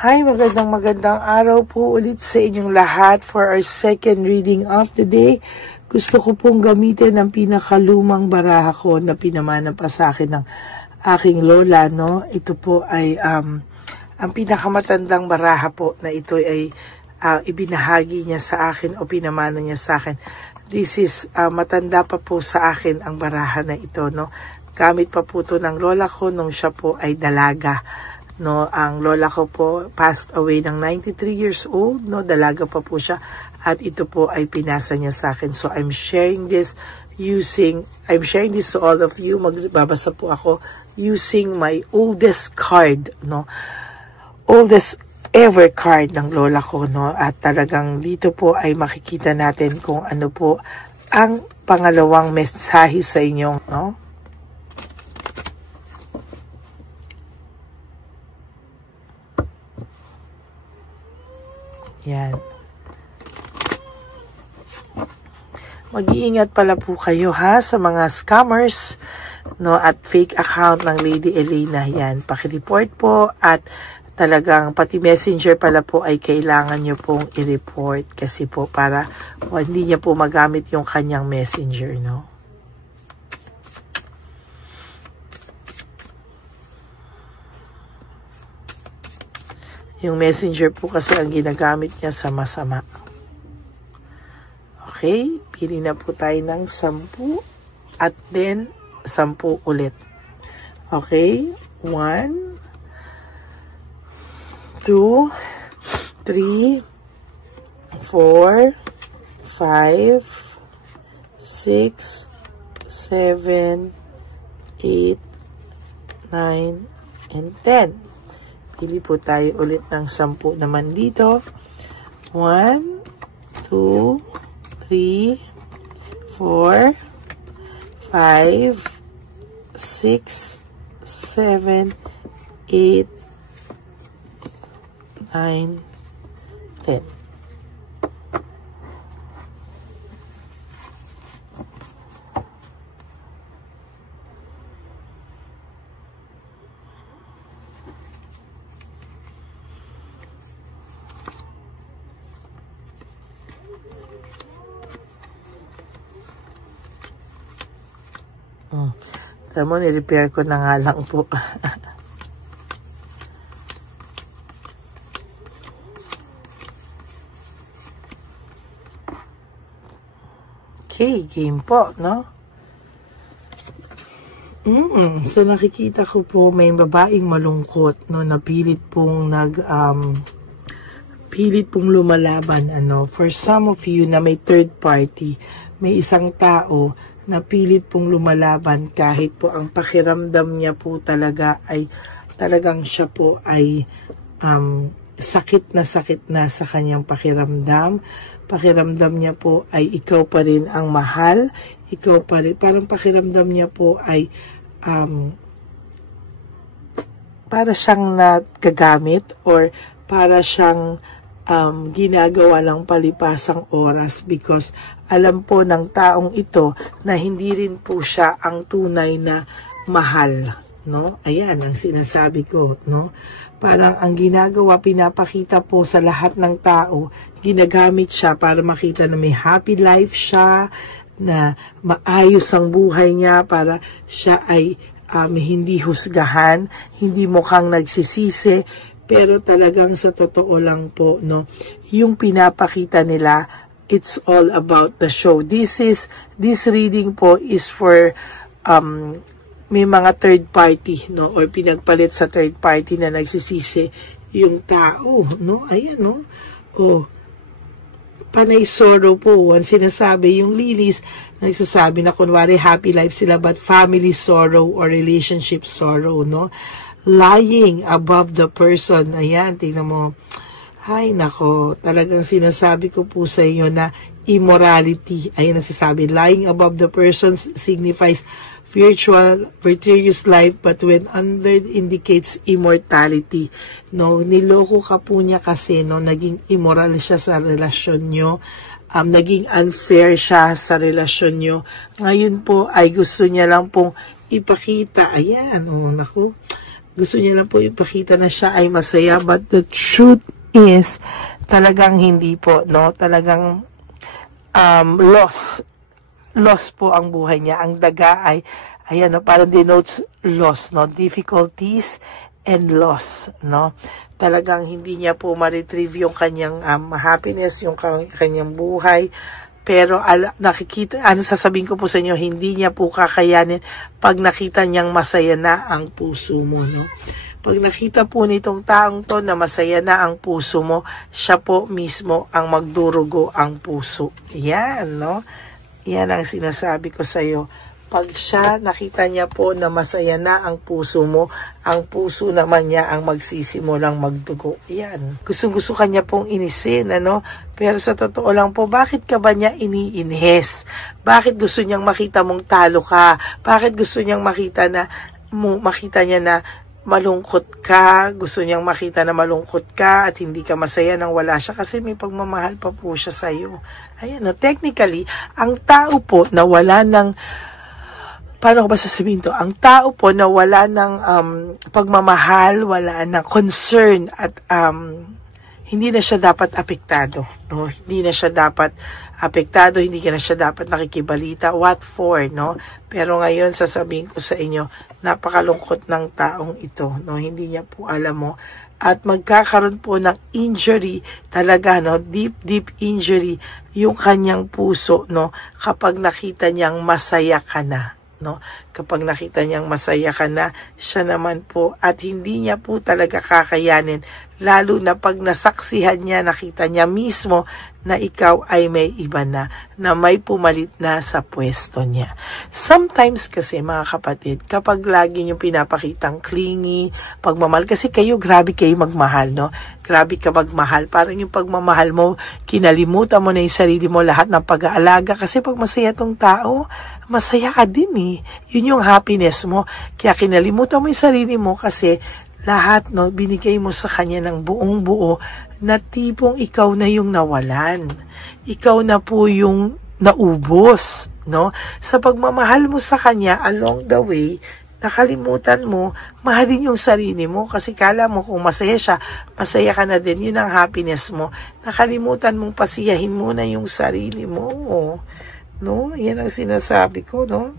Hi, magandang araw po ulit sa inyong lahat for our second reading of the day. Gusto ko pong gamitin ang pinakalumang baraha ko na pinamana pa sa akin ng aking lola, no? Ito po ay ang pinakamatandang baraha po na ito ay ibinahagi niya sa akin o pinamana niya sa akin. This is matanda pa po sa akin ang baraha na ito, no? Gamit pa po ito ng lola ko nung siya po ay dalaga. No, ang lola ko po passed away ng 93 years old, no, dalaga pa po siya at ito po ay pinasa niya sa akin. So I'm sharing this to all of you. Magbabasa po ako using my oldest card, no. Oldest ever card ng lola ko, no. At talagang dito po ay makikita natin kung ano po ang pangalawang mensahe sa inyong, no. Yan. Mag-iingat pala po kayo ha sa mga scammers, no, at fake account ng Lady Elena. Yan, paki-report po at talagang pati messenger pala po ay kailangan nyo pong i-report kasi po para hindi niya po magamit yung kanyang messenger, no. Yung messenger po kasi ang ginagamit niya sa masama. Okay, pili na po tayo ng 10 at then 10 ulit. Okay, 1, 2, 3, 4, 5, 6, 7, 8, 9, and 10. Pili po tayo ulit ng 10 naman dito. 1, 2, 3, 4, 5, 6, 7, 8, 9, 10. Alam mo, ni-repair ko na nga lang po. Okay, game po, no? So nakikita ko po may babaeng malungkot, no, na pilit pong lumalaban, ano. For some of you na may third party, may isang tao na pilit pong lumalaban kahit po ang pakiramdam niya po talaga ay talagang siya po ay sakit na sa kanyang pakiramdam. Pakiramdam niya po ay ikaw pa rin ang mahal, ikaw pa rin, parang pakiramdam niya po ay para siyang nagagamit or para siyang ginagawa lang palipasang oras because alam po ng taong ito na hindi rin po siya ang tunay na mahal, no? Ayan ang sinasabi ko, no? Parang ang ginagawa, pinapakita po sa lahat ng tao, ginagamit siya para makita na may happy life siya, na maayos ang buhay niya, para siya ay hindi husgahan, hindi mukhang nagsisisi. Pero talagang sa totoo lang po, no, yung pinapakita nila, it's all about the show. This reading po is for may mga third party, no, or pinagpalit sa third party na nagsisisi yung tao, no. Ayan, no. Oh, panay sorrow po. Ang sinasabi yung lilies, nagsasabi na kunwari happy life sila but family sorrow or relationship sorrow, no. Lying above the person. Ayan, tingnan mo. Ay, nako. Talagang sinasabi ko po sa inyo na immorality. Ayan, nasasabi. Lying above the person signifies virtuous life, but when under indicates immortality. No, niloko ka po niya kasi, no, naging immoral siya sa relasyon nyo. Naging unfair siya sa relasyon nyo. Ngayon po ay gusto niya lang pong ipakita. Ayan, oh, naku. Gusto niya na po ipakita na siya ay masaya, but the truth is, talagang hindi po, no? Talagang loss po ang buhay niya. Ang daga ay, ayan, no? Parang denotes loss, no? Difficulties and loss, no? Talagang hindi niya po ma-retrieve yung kanyang happiness, yung kanyang buhay. Pero nakikita, sasabihin ko po sa inyo, hindi niya po kakayanin pag nakita niyang masaya na ang puso mo, no? Pag nakita po nitong taong to na masaya na ang puso mo, siya po mismo ang magdurugo ang puso. Yan, no? Yan ang sinasabi ko sa iyo. Pag siya, nakita niya po na masaya na ang puso mo, ang puso naman niya ang magsisimulang magdugo. Yan. Gusto kanya pong inisin, ano? Pero sa totoo lang po, bakit ka ba niya iniinhes? Bakit gusto niyang makita mong talo ka? Bakit gusto niyang makita niya na malungkot ka? Gusto niyang makita na malungkot ka at hindi ka masaya nang wala siya kasi may pagmamahal pa po siya sa iyo. Ayan, no? Technically, ang tao po na wala ng paano ko ba sasabihin to? Ang tao po na wala ng pagmamahal, wala ng concern at hindi na siya dapat apektado. No? Hindi na siya dapat apektado, hindi na siya dapat nakikibalita. What for? No? Pero ngayon sasabihin ko sa inyo, napakalungkot ng taong ito. No? Hindi niya po alam mo. At magkakaroon po ng injury talaga, no? Deep injury yung kanyang puso, no? Kapag nakita niyang masaya ka na. No? Kapag nakita niyang masaya ka na, siya naman po at hindi niya po talaga kakayanin, lalo na pag nasaksihan niya, nakita niya mismo na ikaw ay may iba na may pumalit na sa pwesto niya. Sometimes kasi mga kapatid, kapag lagi niyong pinapakitang clingy, pagmamahal, kasi kayo, grabe kayo magmahal, no? Grabe ka magmahal. Parang yung pagmamahal mo, kinalimutan mo na yung sarili mo, lahat ng pag-aalaga. Kasi pag masaya tong tao, masaya ka din eh. Yun yung happiness mo. Kaya kinalimutan mo yung sarili mo kasi lahat, no, binigay mo sa kanya ng buong buo na tipong ikaw na yung nawalan. Ikaw na po yung naubos, no? Sa pagmamahal mo sa kanya along the way, nakalimutan mo, mahalin yung sarili mo kasi kala mo kung masaya siya, masaya ka na din. Yun ang happiness mo. Nakalimutan mong pasiyahin muna yung sarili mo. No? Yan ang sinasabi ko, no?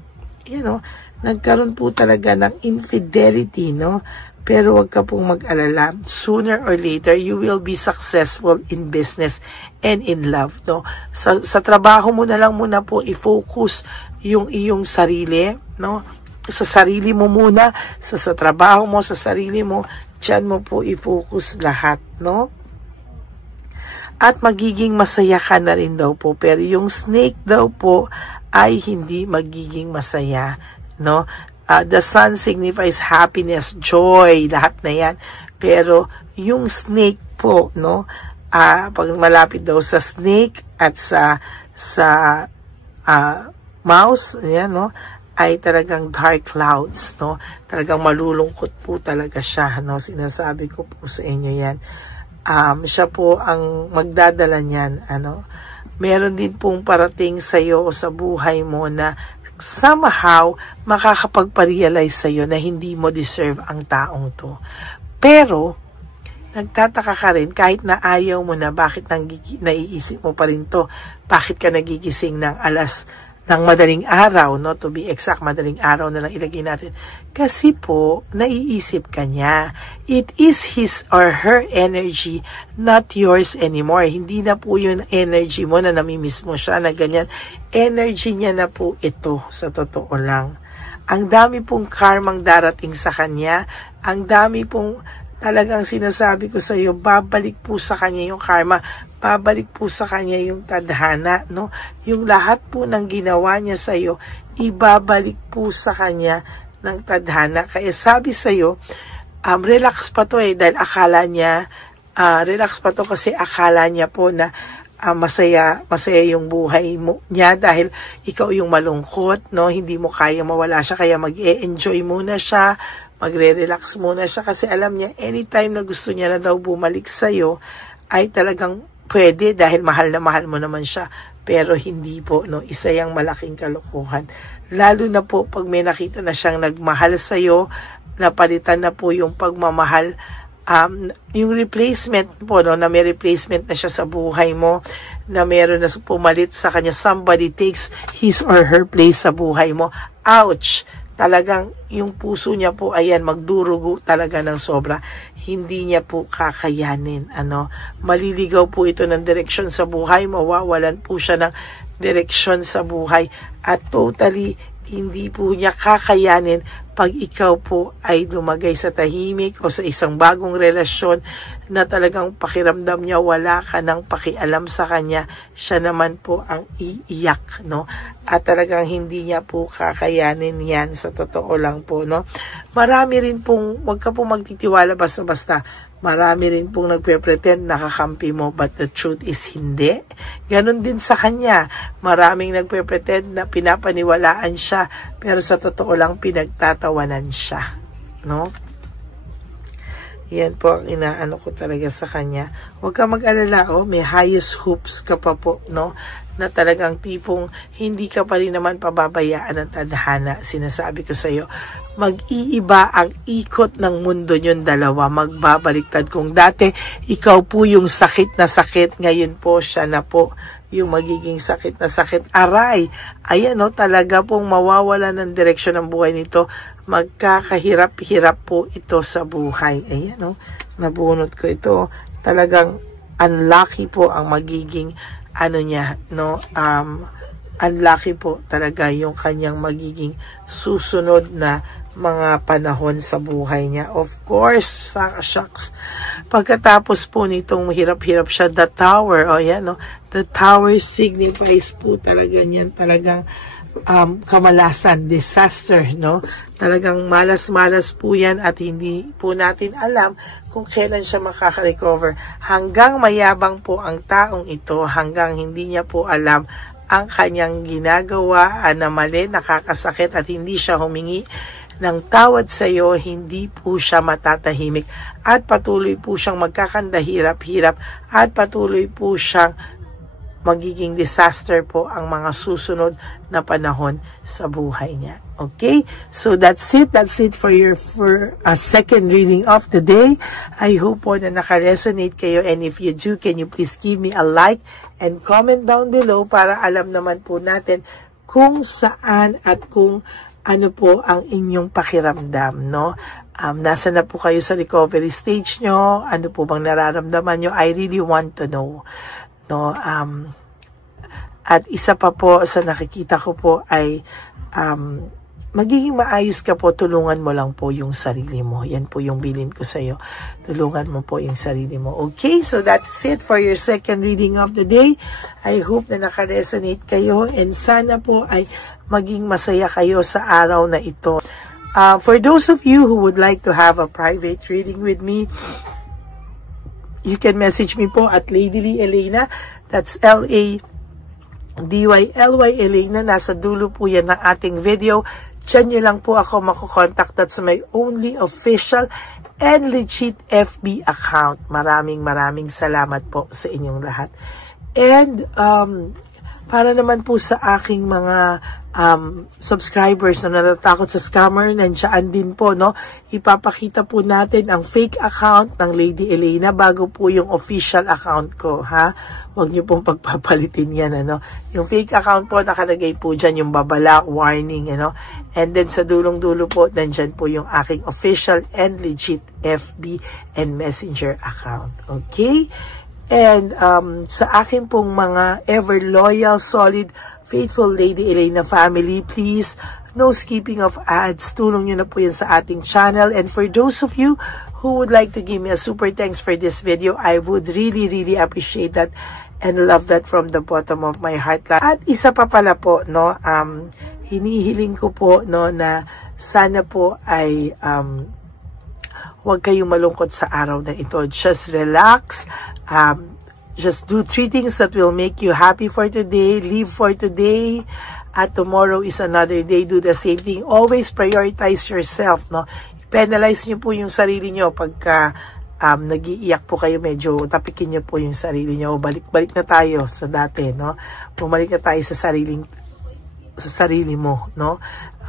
Yan, no? Nagkaroon po talaga ng infidelity, no? Pero wag ka pong mag-alala. Sooner or later, you will be successful in business and in love, no? Sa trabaho mo na lang muna po i-focus yung iyong sarili, no? Sa sarili mo muna, sa trabaho mo, sa sarili mo, dyan mo po i-focus lahat, no? At magiging masaya ka na rin daw po. Pero yung snake daw po ay hindi magiging masaya, no? The sun signifies happiness, joy, lahat na yan. Pero yung snake po, no? Pag malapit daw sa snake at sa mouse, yan, no? Ay talagang dark clouds, no? Talagang malulungkot po talaga siya, no? Sinasabi ko po sa inyo yan. Siya po ang magdadala niyan, ano? Meron din pong parating sa iyo o sa buhay mo na somehow makakapagpa-realize sa iyo na hindi mo deserve ang taong to. Pero nagtataka ka rin kahit na ayaw mo na, bakit naiisip mo pa rin to? Bakit ka nagigising ng madaling araw, no? To be exact, madaling araw na lang ilagay natin. Kasi po, naiisip ka niya. It is his or her energy, not yours anymore. Hindi na po yun energy mo na namimiss mo siya na ganyan. Energy niya na po ito, sa totoo lang. Ang dami pong karmang darating sa kanya. Ang dami pong talagang sinasabi ko sa iyo, babalik po sa kanya yung karma, babalik po sa kanya yung tadhana, no? Yung lahat po ng ginawa niya sa iyo, ibabalik po sa kanya ng tadhana. Kaya sabi sa iyo, relax pa to dahil akala niya, relax pa to kasi akala niya po na masaya yung buhay niya dahil ikaw yung malungkot, no? Hindi mo kaya mawala siya, kaya mag-e-enjoy muna siya, magre-relax muna siya kasi alam niya anytime na gusto niya na daw bumalik sa'yo ay talagang pwede dahil mahal na mahal mo naman siya. Pero hindi po, no? Isa yung malaking kalokohan. Lalo na po pag may nakita na siyang nagmahal sa'yo, napalitan na po yung pagmamahal, yung replacement po, no, na may replacement na siya sa buhay mo, na meron na pumalit sa kanya, somebody takes his or her place sa buhay mo. Ouch! Talagang yung puso niya po, ayan, magdurugo talaga ng sobra. Hindi niya po kakayanin. Maliligaw po ito ng direksyon sa buhay, mawawalan po siya ng direksyon sa buhay, at totally hindi po niya kakayanin pag ikaw po ay lumagay sa tahimik o sa isang bagong relasyon na talagang pakiramdam niya wala ka ng pakialam sa kanya, siya naman po ang iiyak, no? At talagang hindi niya po kakayanin yan, sa totoo lang po, no? Marami rin pong, wag ka po magtitiwala basta-basta. Marami rin pong nagpe-pretend nakakampi mo, but the truth is hindi. Ganon din sa kanya. Maraming nagpe-pretend na pinapaniwalaan siya, pero sa totoo lang pinagtatawanan siya, no? Yan po ang inaano ko talaga sa kanya. Huwag ka mag-alala, may highest hopes ka pa po, no? Na talagang tipong hindi ka pa rin naman pababayaan ng tadhana. Sinasabi ko sa iyo, mag-iiba ang ikot ng mundo niyong dalawa. Magbabaliktad. Kung dati, ikaw po yung sakit na sakit, ngayon po siya na po yung magiging sakit na sakit. Aray! Ayan, no, talaga pong mawawala ng direksyon ng buhay nito. Magkakahirap-hirap po ito sa buhay. Ayan, no, nabunot ko ito. Talagang unlucky po ang magiging niya, no, unlucky po talaga yung kanyang magiging susunod na mga panahon sa buhay niya. Of course, shucks. Pagkatapos po nitong hirap-hirap siya, the tower, yan, no, the tower signifies po talaga niyan, talagang kamalasan, disaster, no? Talagang malas-malas po yan, at hindi po natin alam kung kailan siya makaka-recover. Hanggang mayabang po ang taong ito, hanggang hindi niya po alam ang kanyang ginagawa na mali, nakakasakit, at hindi siya humingi ng tawad sa iyo, hindi po siya matatahimik, at patuloy po siyang magkakanda hirap-hirap, at patuloy po siyang magiging disaster po ang mga susunod na panahon sa buhay niya. Okay? So that's it. That's it for your second reading of the day. I hope po na naka-resonate kayo, and if you do, can you please give me a like and comment down below para alam naman po natin kung saan at kung ano po ang inyong pakiramdam, no? Nasa na po kayo sa recovery stage nyo? Ano po bang nararamdaman nyo? I really want to know, no? At isa pa po sa nakikita ko po ay magiging maayos ka po, tulungan mo lang po yung sarili mo. Yan po yung bilin ko sa iyo. Tulungan mo po yung sarili mo. Okay, so that's it for your second reading of the day. I hope na naka-resonate kayo, and sana po ay maging masaya kayo sa araw na ito. For those of you who would like to have a private reading with me, you can message me po at Lady Lee Elena. That's LADYLY Elena. Nasa dulo po yan ng ating video. Diyan nyo lang po ako makukontakt. That's my only official and legit FB account. Maraming salamat po sa inyong lahat. And para naman po sa aking mga subscribers na natatakot sa scammer, nandiyan din po, no? Ipapakita po natin ang fake account ng Lady Elena bago po yung official account ko, ha? Huwag niyo pong pagpapalitin yan, ano? Yung fake account po, nakalagay po dyan yung babala, warning, ano? And then sa dulong-dulo po, nandiyan po yung aking official and legit FB and Messenger account. Okay? And sa akin pong mga ever loyal, solid, faithful Lady Elena family, please, no skipping of ads. Tulong nyo na po yan sa ating channel. And for those of you who would like to give me a super thanks for this video, I would really appreciate that and love that from the bottom of my heart. At isa pa pala po, no, hinihiling ko po, no, na sana po ay huwag kayong malungkot sa araw na ito. Just relax. Just do 3 things that will make you happy for today. Live for today. At tomorrow is another day. Do the same thing. Always prioritize yourself, no? Penalize nyo po yung sarili nyo pagka nag-iiyak po kayo, medyo tapikin nyo po yung sarili nyo. Balik na tayo sa dati, no? Bumalik na tayo sa sa sarili mo, no?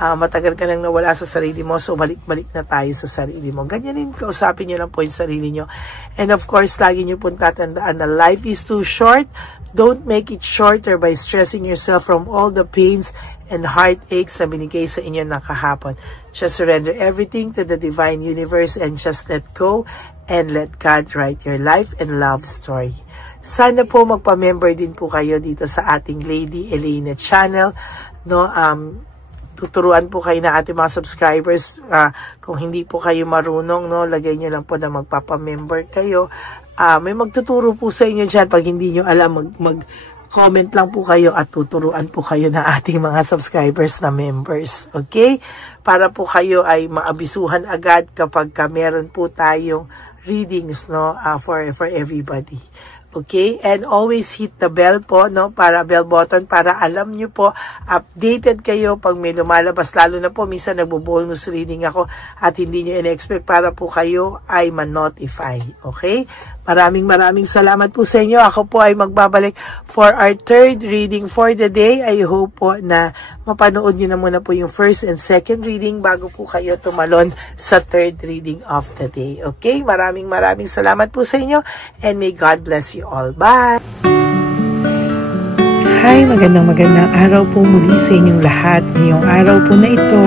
Matagal ka nang nawala sa sarili mo, so balik-balik na tayo sa sarili mo. Ganyanin, kausapin nyo lang po yung sarili nyo. And of course, lagi nyo pong tatandaan na life is too short. Don't make it shorter by stressing yourself from all the pains and heartaches na binigay sa inyo ng kahapon. Just surrender everything to the divine universe and just let go and let God write your life and love story. Sana po magpa-member din po kayo dito sa ating Lady Elena channel, no? Tuturuan po kayo na ating mga subscribers. Kung hindi po kayo marunong, no, lagay nyo lang po na magpapa-member kayo. May magtuturo po sa inyo dyan. Pag hindi nyo alam, mag-comment lang po kayo at tuturuan po kayo ng ating mga subscribers na members. Okay? Para po kayo ay maabisuhan agad kapag meron po tayong readings, no, for everybody. Okay? And always hit the bell po, no? Bell button para alam nyo po, updated kayo pag may lumalabas. Lalo na po, minsan nagbo-bonus reading ako at hindi nyo in-expect para po kayo ay ma-notify. Okay? Maraming salamat po sa inyo. Ako po ay magbabalik for our third reading for the day. I hope po na mapanood nyo na muna po yung first and second reading bago po kayo tumalon sa third reading of the day. Okay? Maraming salamat po sa inyo and may God bless you all. Bye! Hi, magandang araw po muli sa inyong lahat. Ngayong araw po na ito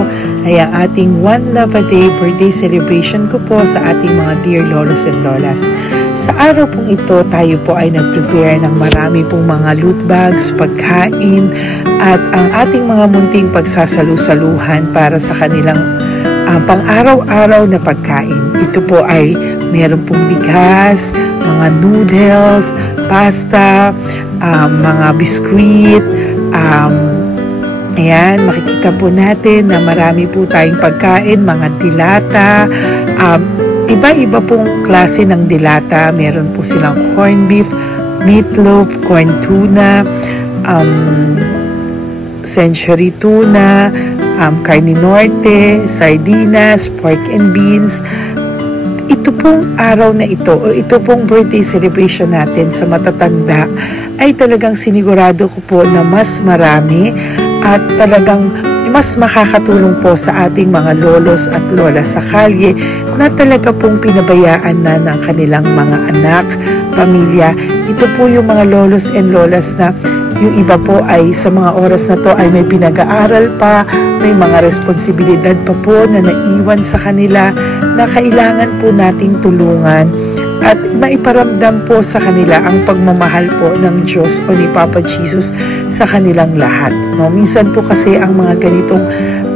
ay ang ating One Love a Day birthday celebration ko po sa ating mga dear lolos and lolas. Sa araw pong ito, tayo po ay nag-prepare ng marami pong mga loot bags, pagkain, at ang ating mga munting pagsasalu-saluhan para sa kanilang pang-araw-araw na pagkain. Ito po ay meron pong bigas, mga noodles, pasta, mga biskuit, ayan, makikita po natin na marami po tayong pagkain, mga dilata, iba-iba pong klase ng dilata. Meron po silang corned beef, meatloaf, corn tuna, century tuna, carne norte, sardinas, pork and beans. Ito pong araw na ito, o ito pong birthday celebration natin sa matatanda, ay talagang sinigurado ko po na mas marami at talagang mas makakatulong po sa ating mga lolos at lola sa kalye na talaga pong pinabayaan na ng kanilang mga anak, pamilya. Ito po yung mga lolos and lolas na yung iba po ay sa mga oras na to ay may pinag-aaral pa, may mga responsibilidad pa po na naiwan sa kanila na kailangan po nating tulungan at maiparamdam po sa kanila ang pagmamahal po ng Diyos o ni Papa Jesus sa kanilang lahat. No? Minsan po kasi ang mga ganitong,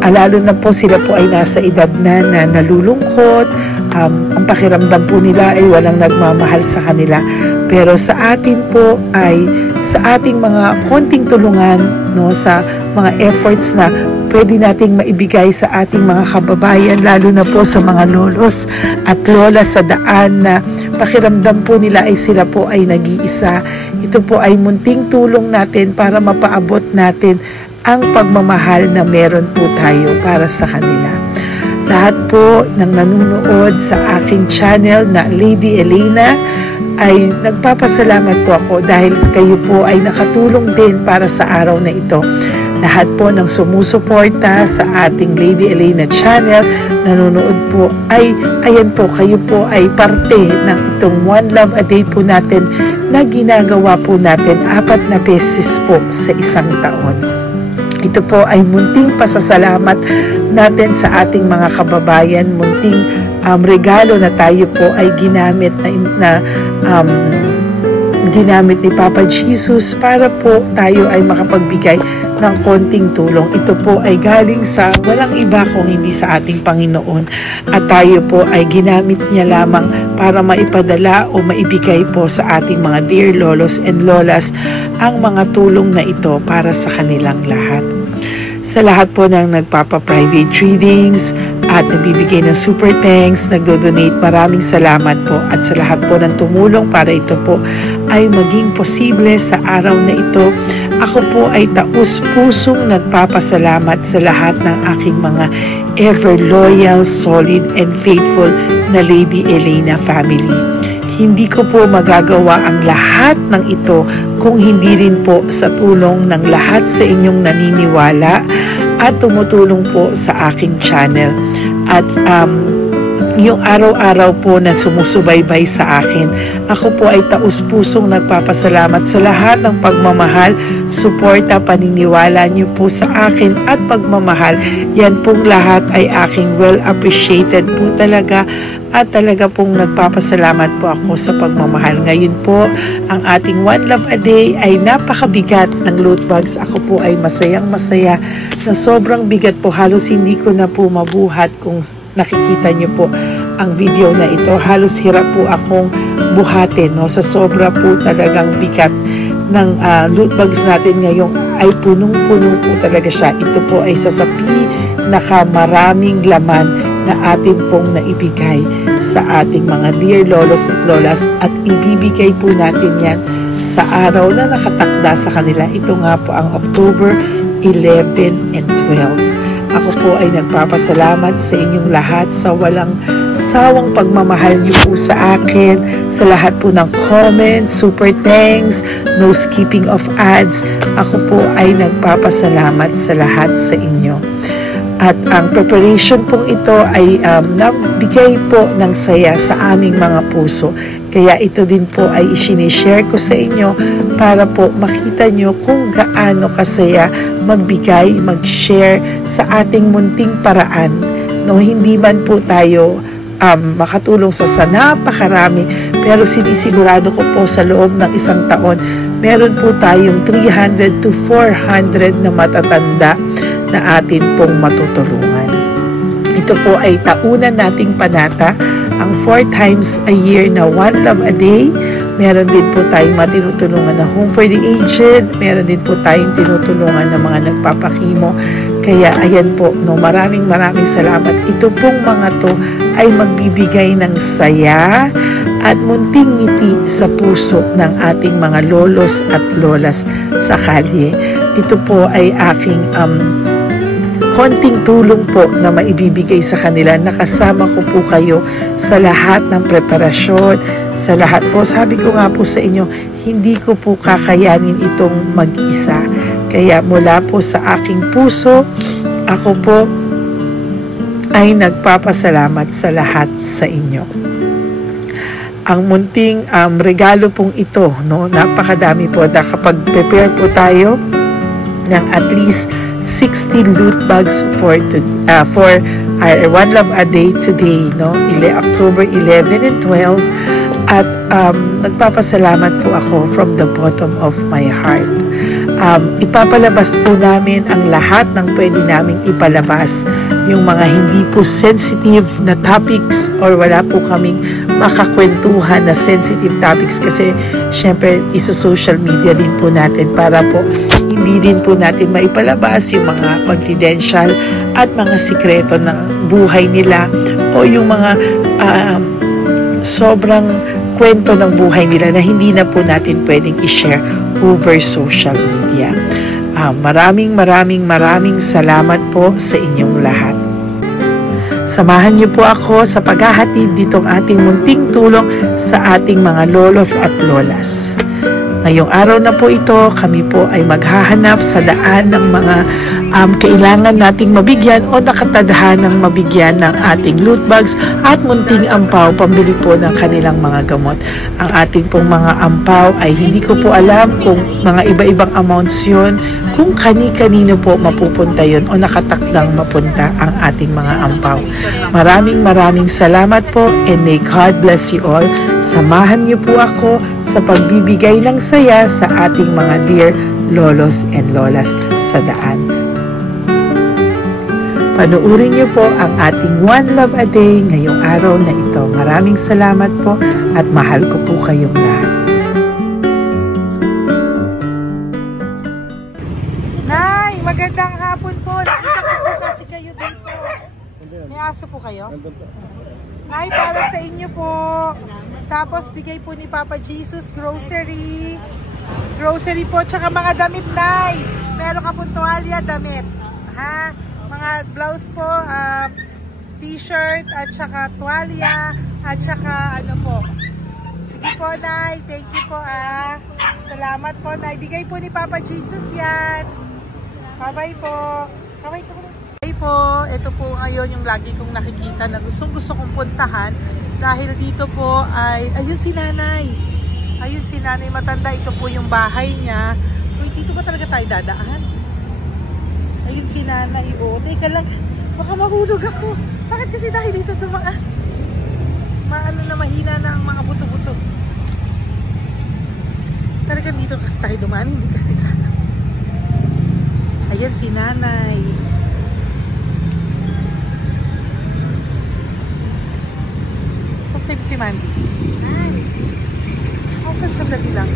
lalo na po sila po ay nasa edad na nalulungkot, ang pakiramdam po nila ay walang nagmamahal sa kanila. Pero sa atin po ay sa ating mga konting tulungan, no, sa mga efforts na pwede nating maibigay sa ating mga kababayan, lalo na po sa mga lolos at lola sa daan na pakiramdam po nila ay sila po ay nag-iisa. Ito po ay munting tulong natin para mapaabot natin ang pagmamahal na meron po tayo para sa kanila. Lahat po ng nanonood sa aking channel na Lady Elena ay nagpapasalamat po ako dahil kayo po ay nakatulong din para sa araw na ito. Lahat po ng sumusuporta sa ating Lady Elena channel, nanonood po, ay ayan po, kayo po ay parte ng itong One Love a Day po natin na ginagawa po natin 4 na beses po sa isang taon. Ito po ay munting pasasalamat natin sa ating mga kababayan, munting regalo na tayo po ay ginamit ginamit ni Papa Jesus para po tayo ay makapagbigay ng konting tulong. Ito po ay galing sa walang iba kung hindi sa ating Panginoon at tayo po ay ginamit niya lamang para maipadala o maibigay po sa ating mga dear lolos and lolas ang mga tulong na ito para sa kanilang lahat. Sa lahat po ng nagpapa-private readings at nagbibigay ng super thanks, nagdo-donate, maraming salamat po. At sa lahat po ng tumulong para ito po ay maging posible sa araw na ito. Ako po ay taus-pusong nagpapasalamat sa lahat ng aking mga ever loyal, solid, and faithful na Lady Elena family. Hindi ko po magagawa ang lahat ng ito kung hindi rin po sa tulong ng lahat sa inyong naniniwala at tumutulong po sa aking channel. At yung araw-araw po na sumusubaybay sa akin. Ako po ay taus-pusong nagpapasalamat sa lahat ng pagmamahal, suporta, paniniwala niyo po sa akin at pagmamahal. Yan pong lahat ay aking well appreciated po talaga at talaga pong nagpapasalamat po ako sa pagmamahal. Ngayon po, ang ating One Love a Day ay napakabigat ng loot bags. Ako po ay masayang-masaya na sobrang bigat po. Halos hindi ko na po mabuhat kung nakikita niyo po ang video na ito. Halos hirap po akong buhatin, no? Sa sobra po talagang bigat ng loot bags natin ngayong ay punong-puno po talaga siya. Ito po ay sasapi nakamaraming laman na atin pong naibigay sa ating mga dear lolos at lolas at ibibigay po natin yan sa araw na nakatakda sa kanila. Ito nga po ang October 11 and 12. Ako po ay nagpapasalamat sa inyong lahat sa walang sawang pagmamahal niyo po sa akin, sa lahat po ng comments, super thanks, no skipping of ads. Ako po ay nagpapasalamat sa lahat sa inyo. At ang preparation pong ito ay nabigay po ng saya sa aming mga puso. Kaya ito din po ay isinishare ko sa inyo para po makita nyo kung gaano kasaya magbigay, mag-share sa ating munting paraan. No, hindi man po tayo makatulong sa napakarami, pero sinisigurado ko po sa loob ng isang taon, meron po tayong 300 to 400 na matatanda na atin pong matutulungan. Ito po ay taunan nating panata, ang 4 times a year na One Love a Day. Meron din po tayong matinutulungan na Home for the Aged. Meron din po tayong tinutulungan ng mga nagpapakimo. Kaya ayan po, no, maraming salamat. Ito pong mga to ay magbibigay ng saya at munting ngiti sa puso ng ating mga lolos at lolas sa kalye. Ito po ay aking konting tulong po na maibibigay sa kanila. Nakasama ko po kayo sa lahat ng preparasyon, sa lahat po. Sabi ko nga po sa inyo, hindi ko po kakayanin itong mag-isa. Kaya mula po sa aking puso, ako po ay nagpapasalamat sa lahat sa inyo. Ang munting regalo pong ito, no, napakadami po. Kapag prepare po tayo ng at least 60 loot bags for our One Love a Day today, no? October 11 and 12. At nagpapasalamat po ako from the bottom of my heart. Ipapalabas po namin ang lahat ng pwede naming ipalabas. Yung mga hindi po sensitive na topics or wala po kaming makakwentuhan na sensitive topics kasi syempre isa-social media din po natin para po hindi din po natin maipalabas yung mga confidential at mga sikreto ng buhay nila o yung mga sobrang kwento ng buhay nila na hindi na po natin pwedeng i-share over social media. Maraming salamat po sa inyong lahat. Samahan niyo po ako sa paghahatid ditong ating munting tulong sa ating mga lolos at lolas. Ngayong araw na po ito, kami po ay maghahanap sa daan ng mga kailangan nating mabigyan o nakatadhanang mabigyan ng ating loot bags at munting ampaw pambili po ng kanilang mga gamot. Ang ating pong mga ampaw ay hindi ko po alam kung mga iba-ibang amounts yun, kung kani-kanino po mapupunta yun o nakatakdang mapunta ang ating mga ampaw. Maraming salamat po and may God bless you all. Samahan niyo po ako sa pagbibigay ng saya sa ating mga dear lolos and lolas sa daan. Panuurin niyo po ang ating One Love a Day ngayong araw na ito. Maraming salamat po at mahal ko po kayong lahat. Nay, magandang hapon po. Nakita ko po kasi kayo dito. May aso po kayo? Nay, para sa inyo po. Tapos bigay po ni Papa Jesus grocery. Grocery po, tsaka mga damit, Nay. Meron ka po tuwalya, damit. Ha? Mga blouse po, t-shirt, at saka tuwalya, at saka ano po. Sige po, Nay. Thank you po, Salamat po, Nay. Bigay po ni Papa Jesus yan. Bye-bye po. Bye-bye po. Bye po. Ito po ngayon yung lagi kong nakikita na gusto kong puntahan. Dahil dito po ay, ayun si Nanay. Ayun si Nanay matanda. Ito po yung bahay niya. Uy, dito ba talaga tayo dadaan? Ayun si Nanay. O, teka lang. Baka mahulog ako. Bakit kasi dahil dito dumaan? Maano na mahina na ang mga buto-buto. Talagang dito kasi tayo dumaan, hindi kasi sana. Ayan si Nanay. Okay si Mandy. Hi. Sandali lang.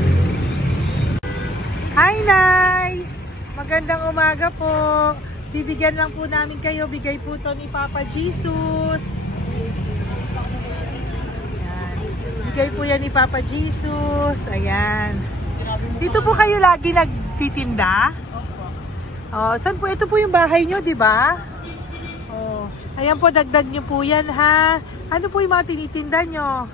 Hi, Nay! Magandang umaga po. Bibigyan lang po namin kayo. Bigay po to ni Papa Jesus. Bigay po yan ni Papa Jesus. Ayan. Dito po kayo lagi nagtitinda? Oh, saan po? Ito po yung bahay nyo, di ba? Oh. Ayan po, dagdag nyo po yan, ha? Ano po yung mga tinitinda nyo?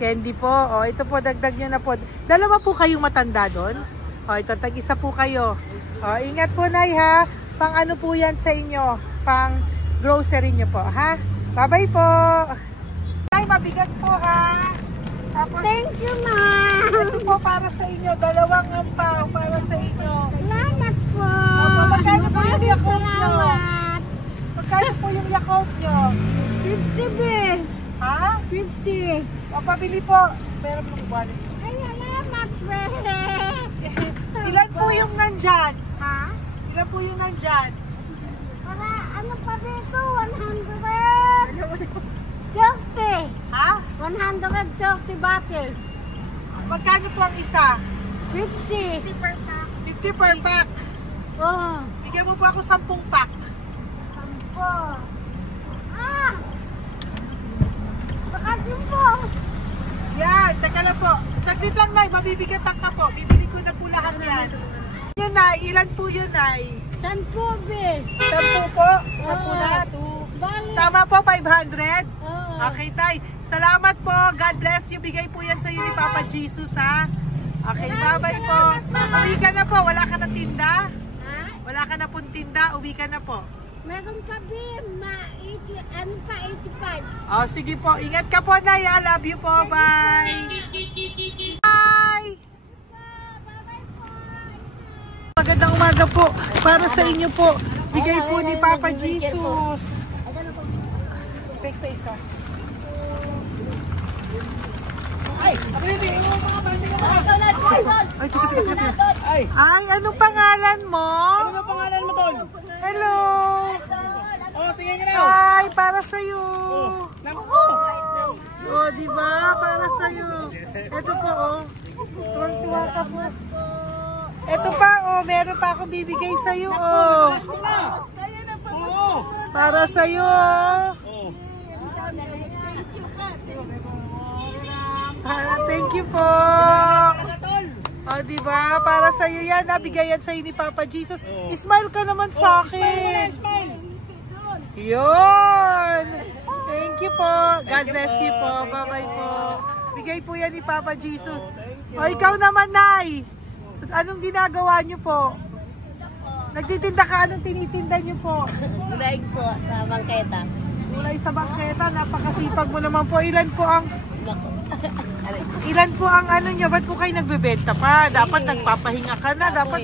Candy po. Oh, ito po, dagdag nyo na po. Dalawa po kayong matanda doon? Oh, ito, tag-isa po kayo. Oh, ingat po, Nay, ha? Pang ano po yan sa inyo? Pang grocery nyo po, ha? Bye-bye po. Ay, mabigat po, ha? Tapos, thank you, ma'am. Ito po para sa inyo. Dalawang ampaw para sa inyo. Salamat po. Opo, magkano po yung Yakult nyo? Salamat. Magkano po yung Yakult nyo? 50 be. Ha? 50. O, pabili po. Pero po balik. Ay, salamat, be. Ilan po yung nandyan? Ha? Ilan po yung nandyan? Para, ano pa dito? 130. Ha? 130 bottles. Magkano po ang isa? 50. 50 per pack. Oh. Bigyan mo po ako 10 pack. 10. Ah! Bakasyon po. Yan, teka lang po. Saglit lang, Nay. Mabibigatan ka po. Bibili ko na po lahat yan. Yun, Nay. Ilan po yun, Nay? 10 be. 10 po. 10 na. 2. Bali. Tama po, 500? Oh. Okay, Tay. Salamat po. God bless you. Bigay po yan sa iyo ni Papa Jesus, ha? Okay, bye-bye po. Uwi ka na po. Wala ka na tinda? Ha? Wala ka na pong tinda. Uwi ka na po. Meron pa din, ano pa, 85. Oh, sige po. Ingat ka po, Nay. I love you po. Bye. Bye. Magandang umaga po. Para sa inyo po. Bigay po ni Papa Jesus. Take sa isa. Ay, anong pangalan mo? Ano pangalan mo, Tol? Hello. Oh, tingnan ka na. Hi, para sa iyo. Naku. Oh, di ba? Para sa iyo. Ito po, oh. Tuwang-tuwa ka po. Ito pa, oh, meron pa akong bibigay sa iyo, oh. Oo. Para sa iyo. Thank you po. Oh, di ba? Para sa iyo yan, nabigayan sa iyo ni Papa Jesus. Smile ka naman sa akin. Yun. Thank you po. God bless you po. Bye-bye po. Bigay po yan ni Papa Jesus. O, ikaw naman, Nay. Anong ginagawa niyo po? Nagtitinda ka? Anong tinitinda niyo po? Gulay po sa bangketa. Gulay sa bangketa. Napakasipag mo naman po. Ilan po ang ano nyo? Ba't po kayo nagbebenta pa? Dapat nagpapahinga ka na. Dapat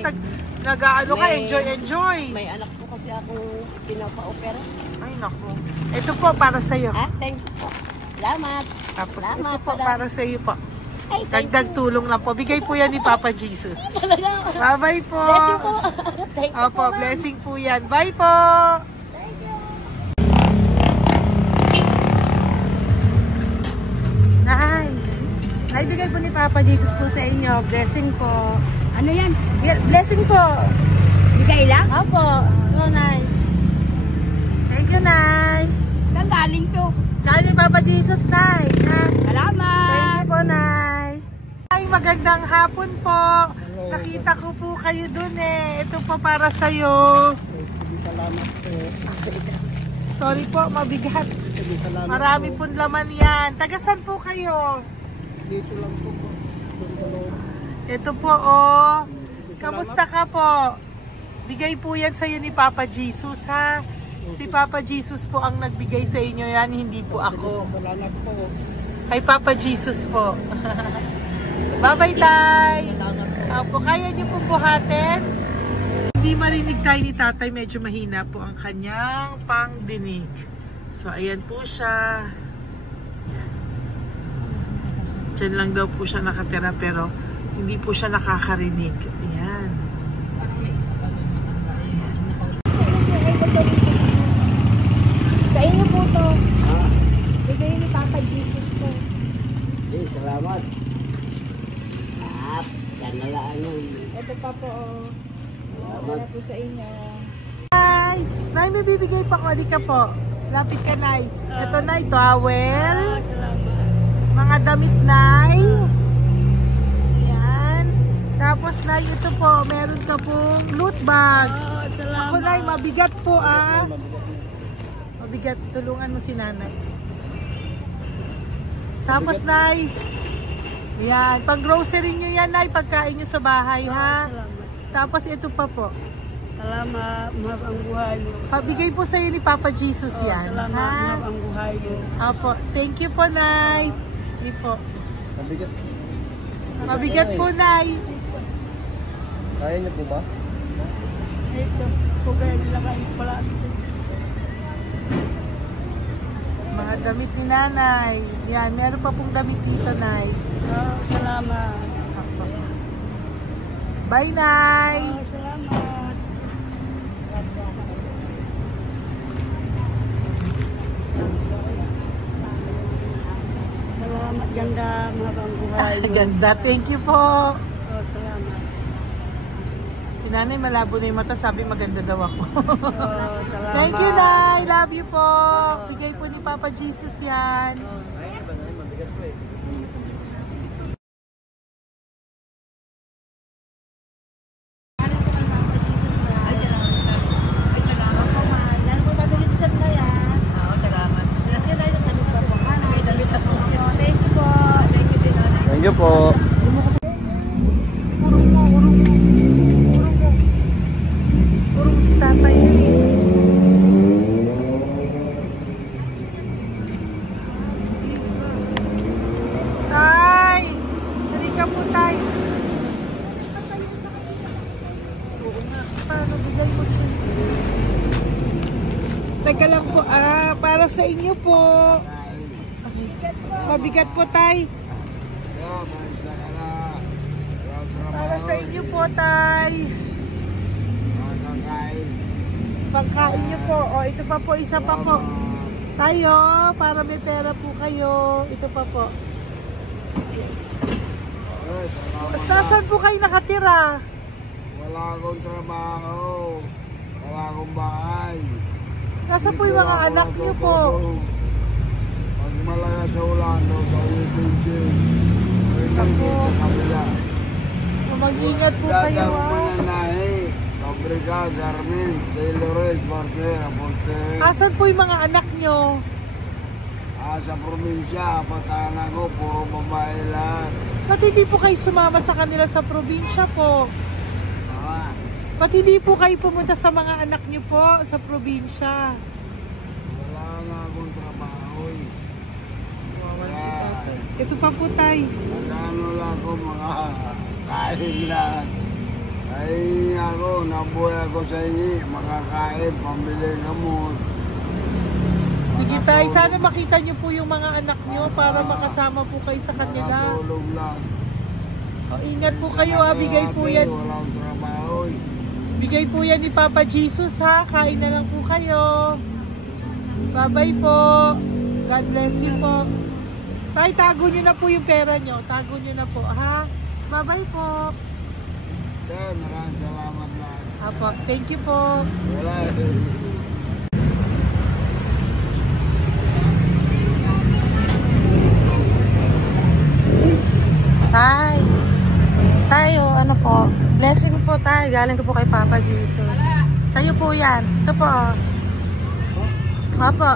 nag-ano ka, enjoy. May anak po kasi akong pinapa-opera. Ay, naku. Ito po, para sa'yo. Ah, thank you po. Salamat. Tapos Salamat, ito po, madam. para sa'yo po. Ay, thank Dagdag tulong lang po. Bigay po yan ni Papa Jesus. Talaga. Bye-bye po. Bless you po. Thank you Opo, po, ma'am. blessing po yan. Bye po. Thank you. Nay. Naibigay po ni Papa Jesus po sa inyo. Blessing po. Ano yan? Blessing po. Bigay lang? Opo. Oh, Nay. Thank you, Nay. Saan galing to? Galing Papa Jesus, Nay. Ha? Salamat. Thank you po, Nay. Ay, magandang hapon po. Nakita ko po kayo dun eh. Ito po para sa'yo. Sige, salamat po. Sorry po, mabigat. Marami pong laman yan. Tagasan po kayo? Dito lang po. Ito po, oh. Kamusta ka po? Bigay po yan sa'yo ni Papa Jesus, ha? Si Papa Jesus po ang nagbigay sa inyo yan, hindi po ako. Salamat po. Kay Papa Jesus po. Bye-bye, Tay! Opo, kaya niyo po buhatin? Hindi marinig tayo ni Tatay, medyo mahina po ang kanyang pangdinig. So, ayan po siya. Ayan. Diyan lang daw po siya nakatira pero hindi po siya nakakarinig. Ayan. Ayan. Sa inyo po to. Bigay ni Papa Jesus to. Okay, salamat. At kanalaan yun. Ito pa po. Para po sa inyo. Nay! Nay, may bibigay pa ko. Di ka po. Lapit ka, Nay. Ito, Nay, towel. Mga damit, Nay. Ayan. Tapos, Nay, ito po. Meron ka pong loot bags. Ako, Nay, mabigat po, ah. Mabigat. Tulungan mo si Nanay. Tapos, Nay. Ayan. Pang-grocery nyo yan, Nay. Pagkain nyo sa bahay, ha? Tapos, ito pa po. Salamat, mahal ang buhay mo. Pabigay po sa'yo ni Papa Jesus yan. Salamat, mahal ang buhay mo. Apo. Thank you po, Nay. Hindi po. Mabigat. Mabigat po, Nay. Kaya niyo po ba? Ito, kung kaya nilagay pala sa Mga damit ni Nanay. Yan, meron pa pong damit dito, Nay. salamat. Apo. Bye, Nay. Salamat. Salamat, ganda, mahal ang buhay mo. Ganda. Thank you po. Salamat. Si Nanay malabo na yung mata. Sabi maganda daw ako. Salamat. Thank you, Nay. Love you po. Bigay po ni Papa Jesus yan. Mabigat po eh. Thank you po. Urong mo, urong mo. Urong mo. Urong si Tatay. Tay! Dali ka po, Tay. Oo nga. Paano bigay mo siya? Teka lang po. Para sa inyo po. Mabigat po, Tay. Para sa inyo po, Tay. Pagkain nyo po. O, ito pa po, isa pa po. Tayo, para may pera po kayo. Ito pa po. Basta saan po kayo nakatira? Wala akong trabaho. Wala akong bahay. Nasa po yung mga anak nyo po? Pag malaga sa ulan, sa ulitin. Ako. Sa kabila. Mag-ingat po kayo, Dadag mo ha? na nahi. Fabrika, garment, tailorist, portera, portera. Asan po yung mga anak nyo? Sa probinsya, patanan ko, puro babae lahat. Ba't hindi po kayo sumama sa kanila sa probinsya po? Ah, Ba't hindi po kayo pumunta sa mga anak nyo po sa probinsya? wala nga akong trabaho eh. Ito pa po, Tay. Magkano lang ako mga kain lang. Ay ako, nabuhay ako sa inyo, makakain, pambili gamot. Sige, Tay. Sana makita nyo po yung mga anak nyo para makasama po kayo sa kanila. Makatulog lang. O, ingat po kayo, ha? Bigay po yan. Walang trabaho eh. Bigay po yan ni Papa Jesus, ha? Kain na lang po kayo. Bye-bye po. God bless you po. Tay, tago nyo na po yung pera nyo. Tago nyo na po, ha? Bye-bye po. Maraming salamat na. Apo, thank you po. Wala eh. Tay. Tayo, ano po? Blessing po tayo. Galing ko po kay Papa Jesus. Sa'yo po yan. Ito po. Opo.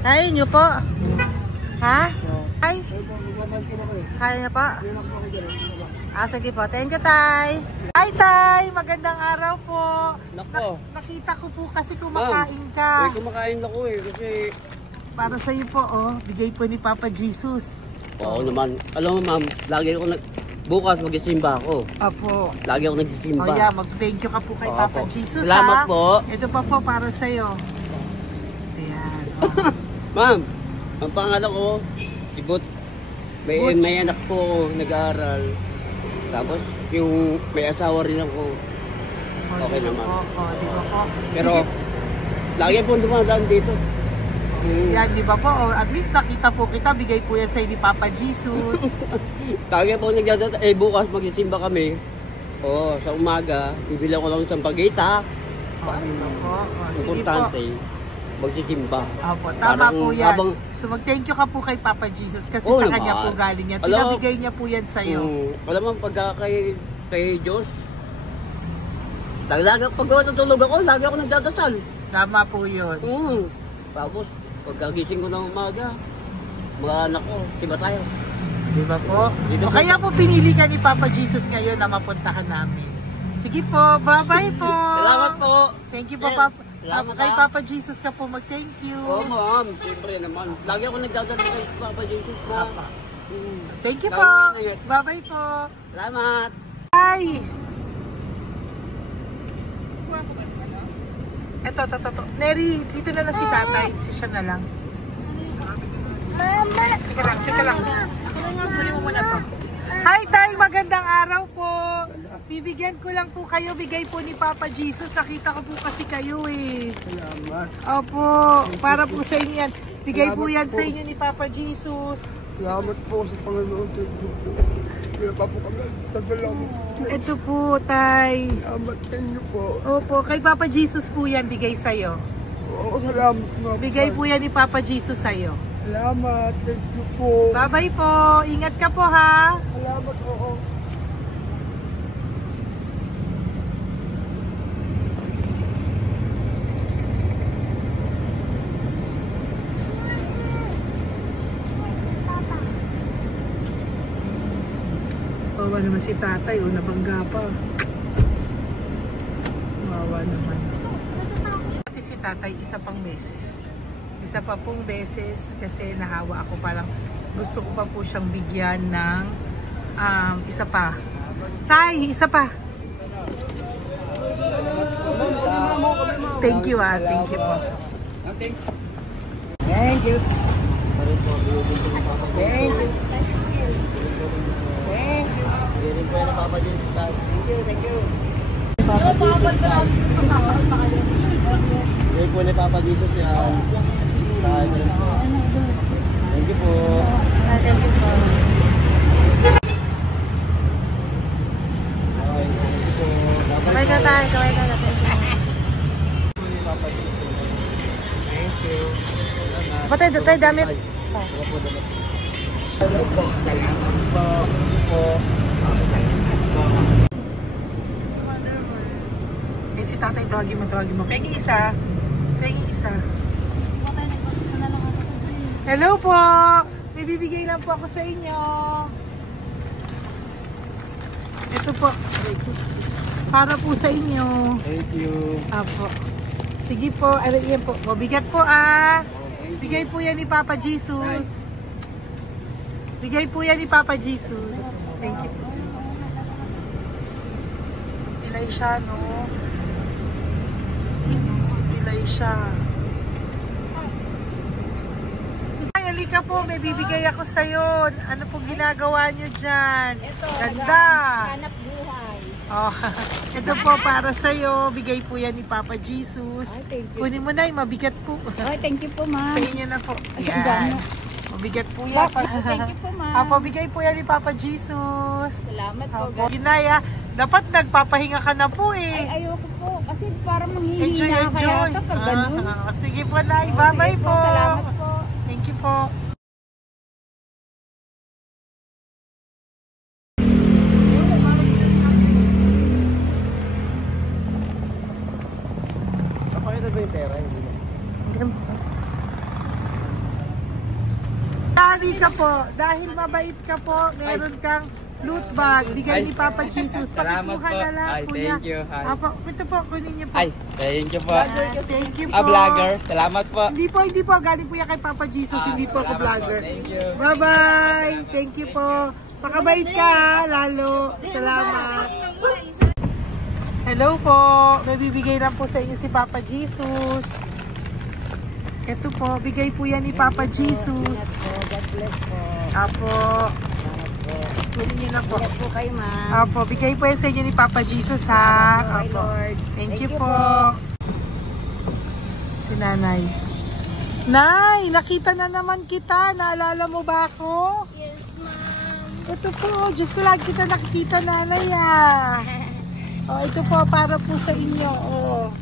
Kaya nyo po. Ha? Ay? Kaya nyo po? Sige po. Thank you, Tay. Hi, Tay. Magandang araw po. Nako. Nakita ko po kasi kumakain ka. Kumakain ako kasi... Para sa iyo po, bigay po ni Papa Jesus. Oo naman. Alam mo ma'am, lagi ako bukas magsisimba ako. Apo. Lagi ako nagsisimba. Mag-thank you ka po kay Oo, Papa po. Jesus. Salamat ha? po. Ito pa po para sa iyo. Ayan. Ma'am, ang pangalan ko, si Butch. May anak po nag-aaral. Tapos yung may asawa rin ako. Okay naman. Di ba po? Pero lagi po dumadaan dito. Yan, di ba po? At least nakita po kita, bigay po yan sa ni Papa Jesus. Lagi po nagdadaan. Bukas magsisimba kami. Sa umaga, bibili ko lang isang pagita. Di ba po? Sige Importante, po. magsisimba. Opo, tama po yan. So mag-thank you ka po kay Papa Jesus kasi sa naman. kanya po galing yan. Pinabigay niya po yan sa'yo. Alam mo, pagka kay Diyos, lagi pag natutulog ako, lagi ako nagdadasal. Tama po yun. Tapos, pagkagising ko ng umaga, mga anak ko, diba tayo? Di ba po? Kaya po pinili ka ni Papa Jesus ngayon na mapuntahan namin. Sige po, bye-bye po. Salamat po. Thank you po, Papa. Kay Papa Jesus ka po mag-thank you. Oo, ma'am. Siyempre naman. Lagi ako nagdadala kay Papa Jesus na. Thank you po. Bye-bye po. Salamat. Bye. Ito. Neri, dito na lang si tatay. Siya na lang. Mama! Teka lang. Sali mo muna to. Hi, Tay! Magandang araw po. Bibigyan ko lang po kayo. Bigay po ni Papa Jesus. Nakita ko po kasi kayo eh. Salamat. Opo. Para po sa inyo yan. Bigay po yan sa inyo ni Papa Jesus. Salamat po sa Panginoon. Kaya pa po kami. Salamat. Ito po, Tay. Salamat sa inyo po. Opo. Kay Papa Jesus po yan. Bigay sa'yo. Oo, salamat nga. Bigay po yan ni Papa Jesus sa'yo. Salamat. Thank you po. Bye-bye po. Ingat ka po, ha? Salamat po. Wawa naman si tatay, nabangga pa. Wawa naman. Pati si tatay, isa pang beses. Isa pa pong beses kasi nahawa ako, parang gusto ko pa po siyang bigyan ng isa pa. Tay, isa pa. Thank you thank you po. Thank you. Thank you. Hiring ko yan ang Papa Jesus. Thank you. Hiring ko ni Papa Jesus yan. Thank you po. Thank you po. Kamay ka tayo, kamay ka tayo. Thank you. Ba't tayo damit? Eh, si tatay, tawagin mo. Pengi isa. Hello po! May bibigay lang po ako sa inyo. Ito po. Para po sa inyo. Thank you. Apo. Sige po. Yan po. Mabigat po Bigay po yan ni Papa Jesus. Bigay po yan ni Papa Jesus. Thank you po. Pilay siya, no? Pilay siya. Ay, halika po. May bibigay ako sa'yo. Ano po ginagawa nyo dyan? Ito, Ganda. hanap buhay. Oh, ito po para sa'yo. Bigay po yan ni Papa Jesus. Ay, thank you. Kunin mo na, mabigat po. Ay, thank you po, ma'am. Sa inyo na po. Ay, Yan. gano. Mabigat po yan. Thank you po, ma'am. Bigay po yan ni Papa Jesus. Salamat po, Apo. guys. Ginaya, dapat nagpapahinga ka na po eh. Ay, ayoko po. Kasi parang manghihina kaya ito pag ganun. Sige po, Nay. Bye-bye Sige po. Salamat po. Thank you po. Kapakita ba yung pera? Hindi na. ka po. Dahil mabait ka po, meron kang loot bag. Bigay ni Papa Jesus. Salamat Pakikuha po. na lang, Ay, kuya. thank you. Ay. Apo, ito po, kunin niyo po. Ay, thank you po. Thank you po. Vlogger. Salamat po. Hindi po. Galing po yan kay Papa Jesus. Hindi po ako Salamat vlogger. po. Thank you. Bye-bye. Thank you po. Pakabait ka, lalo. Salamat. Hello po. May bibigay lang po sa inyo si Papa Jesus. Ito po, bigay po yan ni Papa Jesus. God bless po. Apo. Kunin niyo na po. Ingat po kayo, ma'am. Apo, bigay po yan sa inyo ni Papa Jesus, ha? Salamat po, Apo. Lord. Thank you Thank you po. po. Si Nanay. Nay, nakita na naman kita. Naalala mo ba ako? Yes, ma'am. Ito po, Diyos ko, lagi kita nakikita, Nanay, ah. Oh, ito po, para po sa inyo. Oh.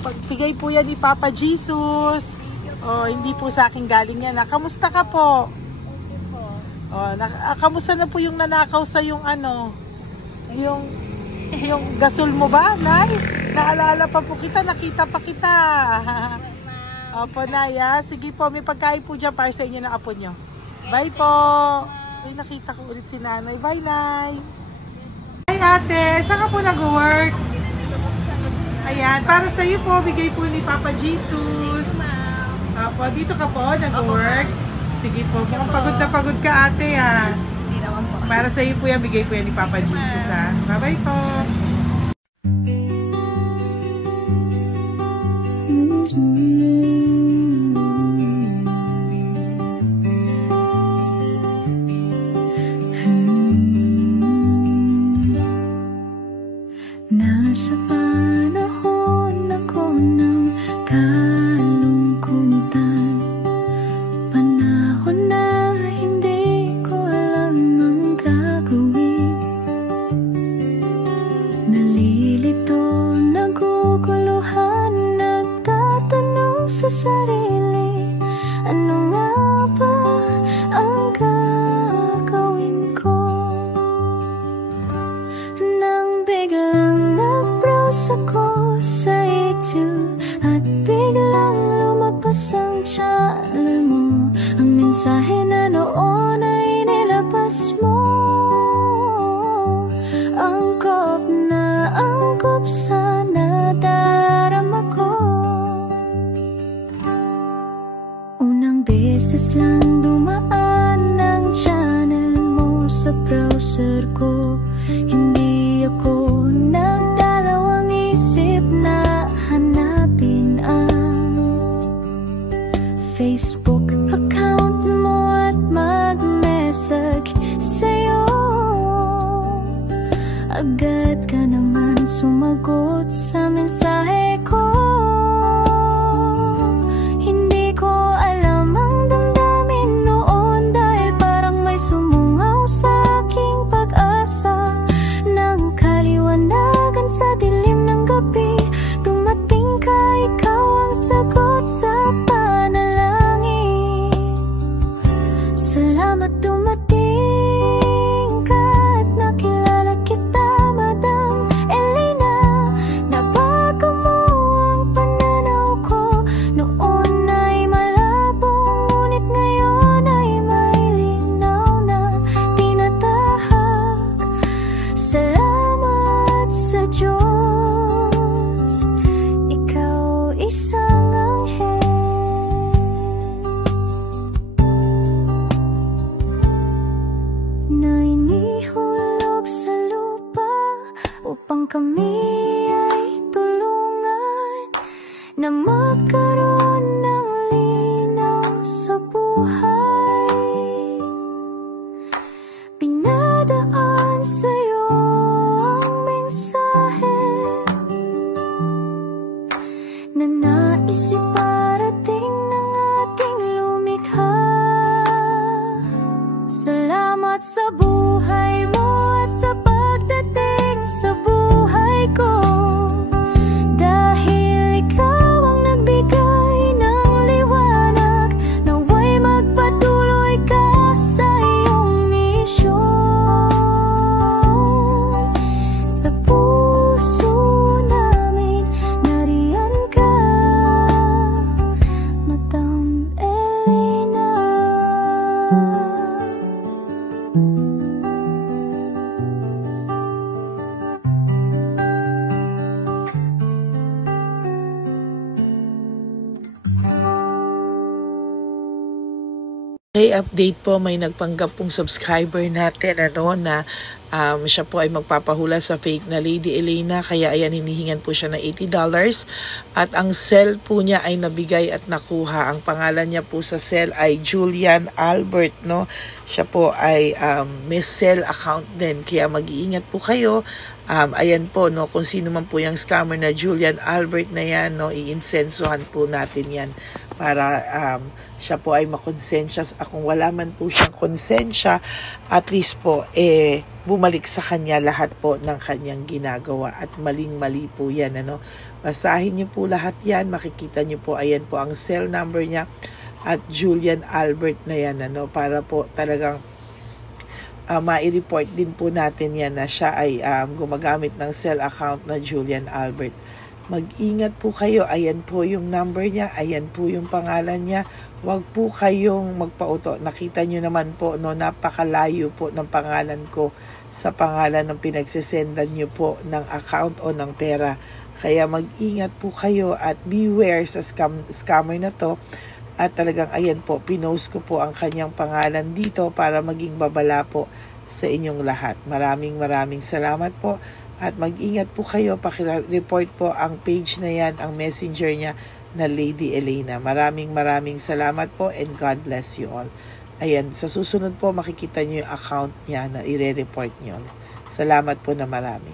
Pagbigay po yan ni Papa Jesus. Hindi po sa akin galing yan. Kamusta ka po? Kamusta na po yung nanakaw sa yung ano? Yung gasol mo ba, Nay? Naalala pa po kita, nakita pa kita. Opo, Nay, ha? Sige po, may pagkain po dyan para sa inyo ng apo nyo. Bye po. Ay, nakita ko ulit si Nanay. Bye, Nay. Hi, ate. Saan ka po nag-work? Ayan, para sa iyo po, bigay po ni Papa Jesus. Apo, dito ka po, nag-work. Sige po, mukhang pagod na pagod ka, ate, ha. Hindi naman po. Para sa iyo po yan, bigay po yan ni Papa Jesus, ha. Bye-bye po. Nasa panahon ako ng kalungkutan, panahon na hindi ko alam ang gagawin. Nalilito, naguguluhan, nagtatanong sa sarili, ano nga ba ang gagawin ko? Nang biglang nag-browse ako sa YouTube at biglang lumabas ang channel mo, ang mensahe na noon ay nilabas mo. Angkop sa nadarama ko. Unang beses lang dumaan ang channel mo sa browser ko, hindi ako nagdalawang isip na hanapin ang Facebook account mo at mag-message sa'yo. Agad ka naman sumagot sa mensahe ko. Hindi ko alam ang damdamin noon, dahil parang may sumungaw sa aking pag-asa. Nang kaliwanagan sa dilim ng gabi, dumating ka, ikaw ang sagot sa panalangin. Salamat dumating ka at nakilala kita, Madam Elena. Nabago mo ang pananaw ko, noon ay malabo, ngunit ngayon ay may linaw na tinatahak. Salamat sa Diyos, ikaw isang anghel. Na inihulog sa lupa upang kami ay tulungan na magkaroon ng linaw sa buhay. Pinadaan sa'yo ang mensahe na nais iparating ng ating lumikha. Salamat sa buhay mo at sa pagdating sa buhay ko, dahil ikaw ang nagbigay ng liwanag, naway magpatuloy ka sa iyong misyon. Sa puso namin nariyan ka, Madam Elena. birthday update po, may nagpanggap pong subscriber natin na siya po ay magpapahula sa fake na Lady Elena, kaya ayan, hinihingan po siya ng $80 at ang cell po niya ay nabigay at nakuha. Ang pangalan niya po sa cell ay Julian Albert, no? Siya po ay may cell account din, kaya mag-iingat po kayo. Ayan po, no, kung sino man po yung scammer na Julian Albert na yan, no, iinsensuhan po natin yan para siya po ay makonsensya. Kung wala man po siyang konsensya, at least po bumalik sa kanya lahat po ng kanyang ginagawa, at maling-mali po yan, ano. Basahin niyo po lahat yan, makikita niyo po, ayan po ang cell number niya at Julian Albert na yan, ano, para po talagang mai-report din po natin yan na siya ay gumagamit ng cell account na Julian Albert. Mag-ingat po kayo, ayan po yung number niya, ayan po yung pangalan niya. Huwag po kayong magpauto. Nakita nyo naman po, no, napakalayo po ng pangalan ko sa pangalan ng pinagsesendan nyo po ng account o ng pera. Kaya mag-ingat po kayo at beware sa scammer na to. At talagang ayan po, pinost ko po ang kanyang pangalan dito para maging babala po sa inyong lahat. Maraming salamat po. At mag-ingat po kayo, paki-report po ang page na yan, ang messenger niya na Lady Elena. Maraming salamat po and God bless you all. Ayan, sa susunod po makikita niyo yung account niya na i-report niyo. Salamat po na marami.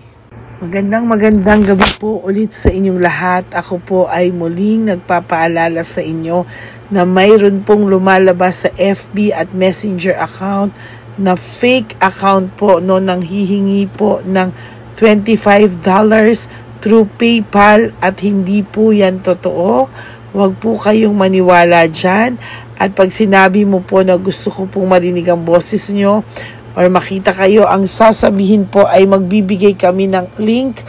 Magandang gabi po ulit sa inyong lahat. Ako po ay muling nagpapaalala sa inyo na mayroon pong lumalabas sa FB at Messenger account na fake account po, no, nang hihingi po ng $25 through PayPal at hindi po yan totoo. Huwag po kayong maniwala dyan. At pag sinabi mo po na gusto ko pong marinig ang boses nyo or makita kayo, ang sasabihin po ay magbibigay kami ng link,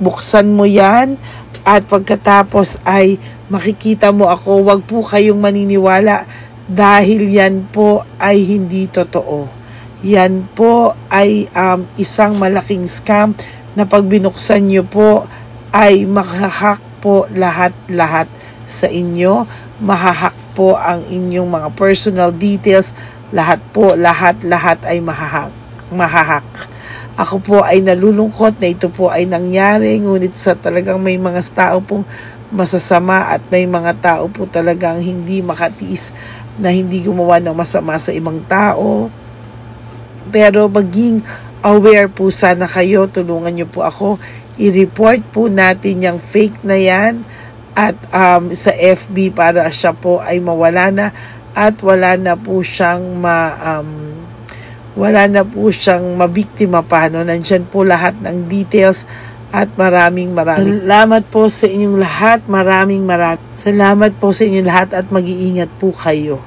buksan mo yan at pagkatapos ay makikita mo ako. Huwag po kayong maniniwala dahil yan po ay hindi totoo. Yan po ay isang malaking scam na pag binuksan nyo po ay mahahack po lahat sa inyo. Mahahack po ang inyong mga personal details. Lahat ay mahahack. Ako po ay nalulungkot na ito po ay nangyari, ngunit sa talagang may mga tao pong masasama at may mga tao po talagang hindi makatiis na hindi gumawa ng masama sa ibang tao. Pero maging aware po sana kayo, tulungan niyo po ako, i-report po natin yung fake na yan at sa FB para siya po ay mawala na at wala na po siyang mabiktima pa, no? Nandyan po lahat ng details at maraming salamat po sa inyong lahat. Maraming salamat po sa inyong lahat at mag-iingat po kayo.